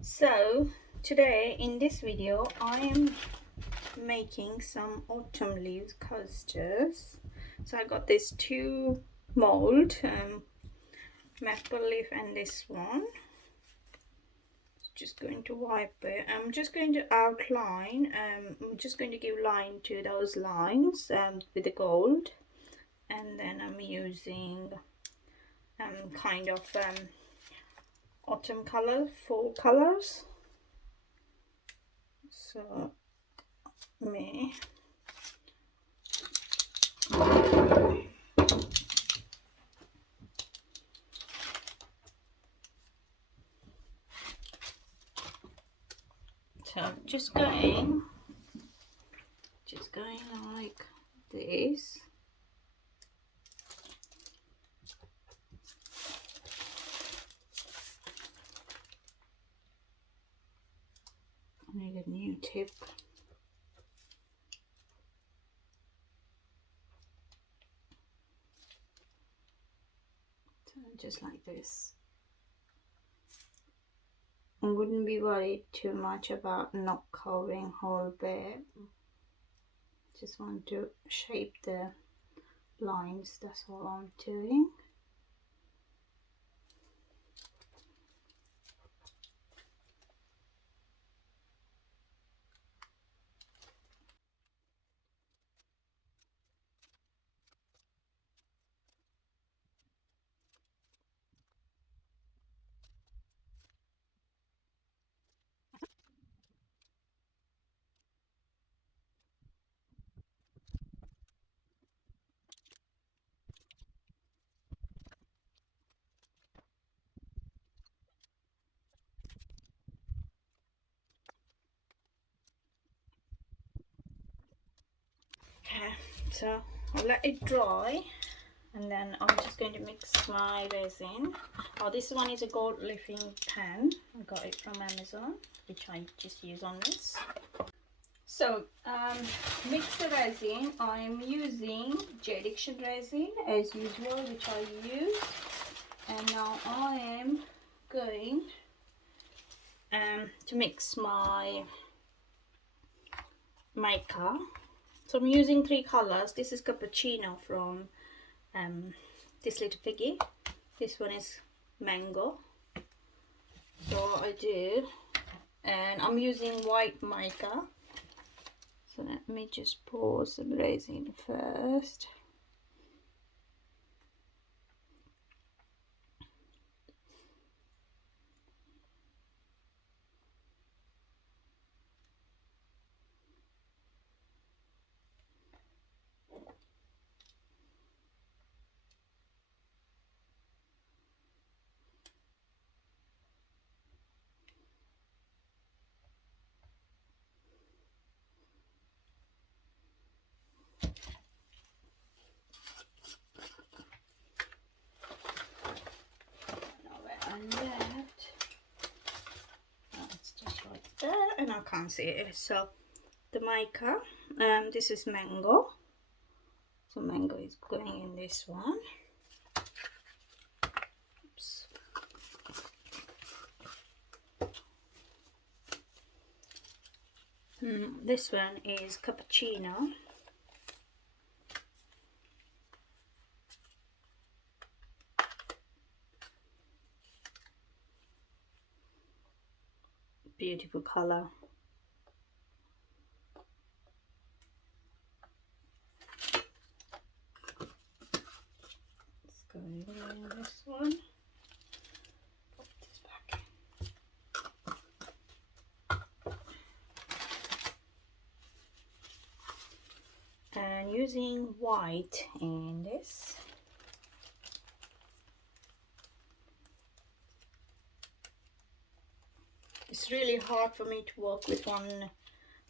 So today in this video I am making some autumn leaves coasters. So I got these two mold, maple leaf and this one. Just going to wipe it. I'm just going to outline, I'm just going to give line to those lines with the gold, and then I'm using kind of autumn color, fall colors. So me so I'm just going like this. I need a new tip. So just like this. I wouldn't be worried too much about not covering whole bit. Just want to shape the lines, that's all I'm doing. Okay, so I'll let it dry and then I'm just going to mix my resin. Oh, this one is a gold leafing pen. I got it from Amazon, which I just use on this. So mix the resin. I'm using Jadiction resin as usual, which I use, and now I am going to mix my mica. So I'm using three colors. This is Cappuccino from this little Piggy. This one is Mango. So what I do, and I'm using white mica. So let me just pour some resin first. Left. Oh, it's just right there and I can't see it. So the mica, this is mango, so mango is going in this one. Oops. This one is Cappuccino. Beautiful color. It's going in this one. Put this back. And using white in this. It's really hard for me to work with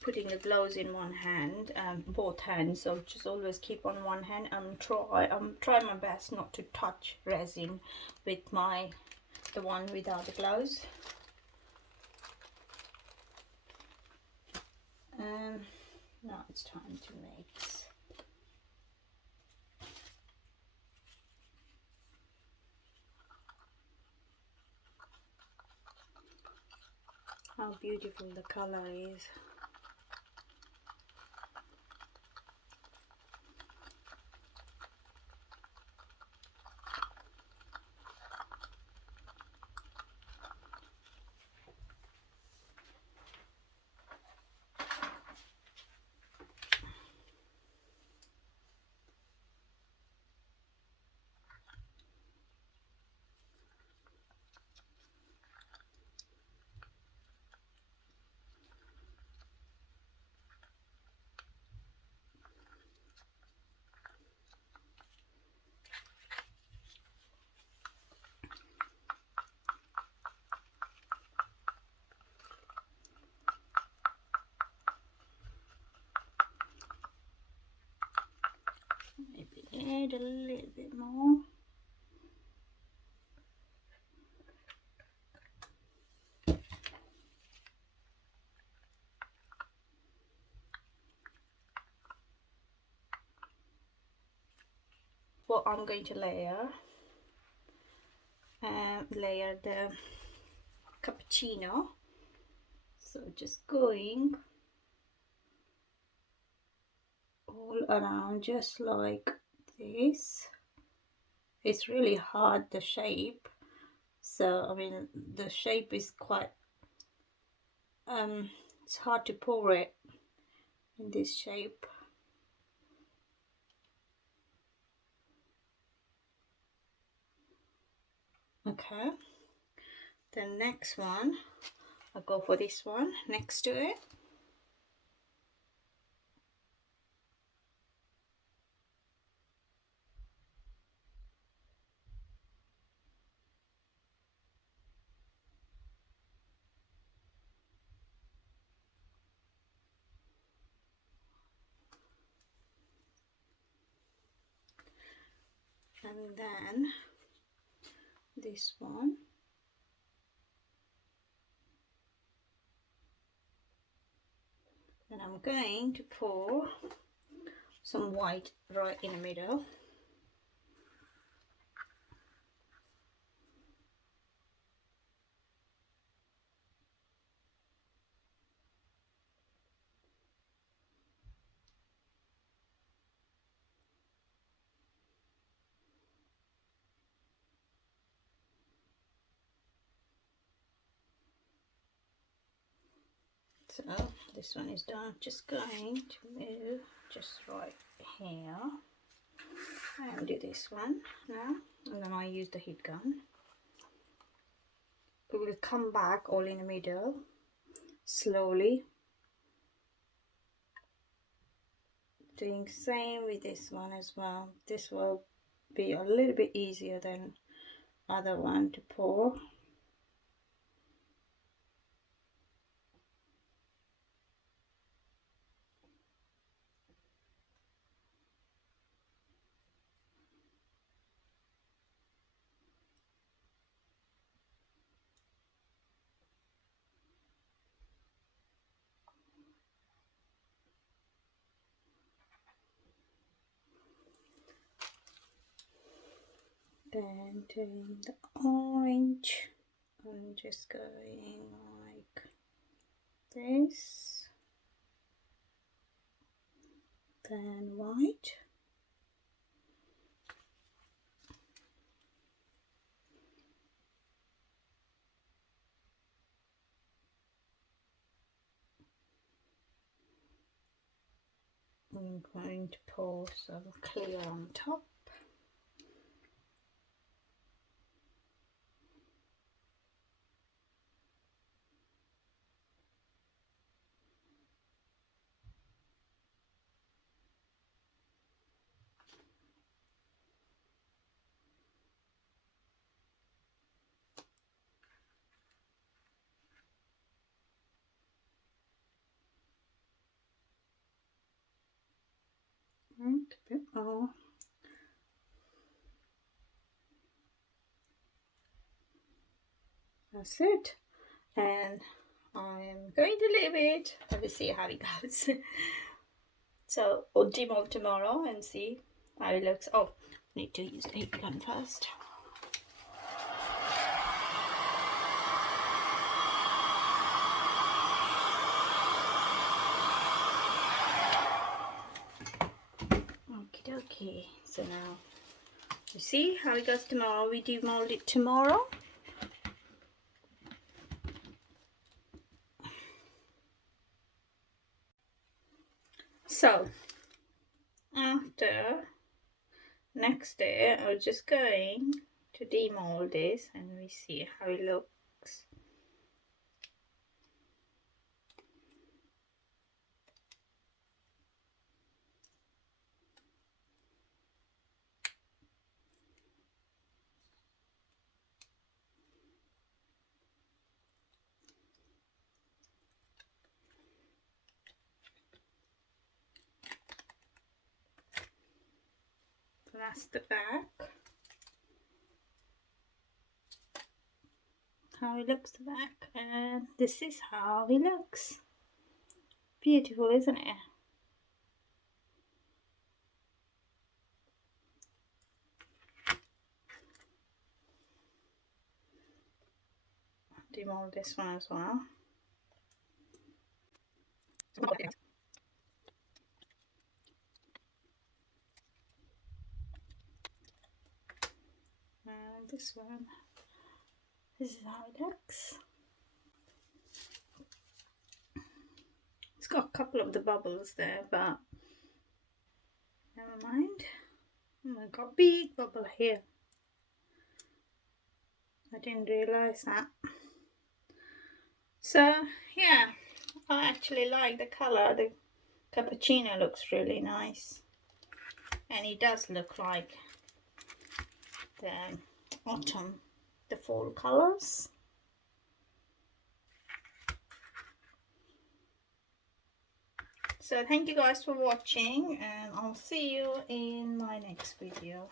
putting the gloves in one hand, both hands, so just always keep on one hand. I'm try my best not to touch resin with the one without the gloves. Now it's time to mix. how beautiful the color is. Maybe add a little bit more. What I'm going to layer the cappuccino. So just going all around just like this. It's really hard, the shape, so I mean the shape is quite it's hard to pour it in this shape. Okay, the next one I'll go for this one next to it. And then this one. And I'm going to pour some white right in the middle. So this one is done. Just going to move just right here and do this one now, and then I use the heat gun. We will come back all in the middle slowly, doing same with this one as well. This will be a little bit easier than other one to pour. Then doing the orange, I'm just going like this, then white, I'm going to pour some clear on top. And a bit more. That's it. And I'm going to leave it. Let me see how it goes. So I'll dim off tomorrow and see how it looks. Oh, need to use the heat gun first. Okay, so now you see how it goes tomorrow. We demold it tomorrow. So after next day, I'm just going to demold this and we see how it looks. So that's the back. How it looks the back, and this is how it looks. Beautiful, isn't it? Demold this one as well. And this one, this is how it looks. It's got a couple of the bubbles there, but never mind. Oh, I got a big bubble here. I didn't realise that. So yeah, I actually like the colour. The cappuccino looks really nice, and it does look like the autumn, the fall colours. So thank you guys for watching, and I'll see you in my next video.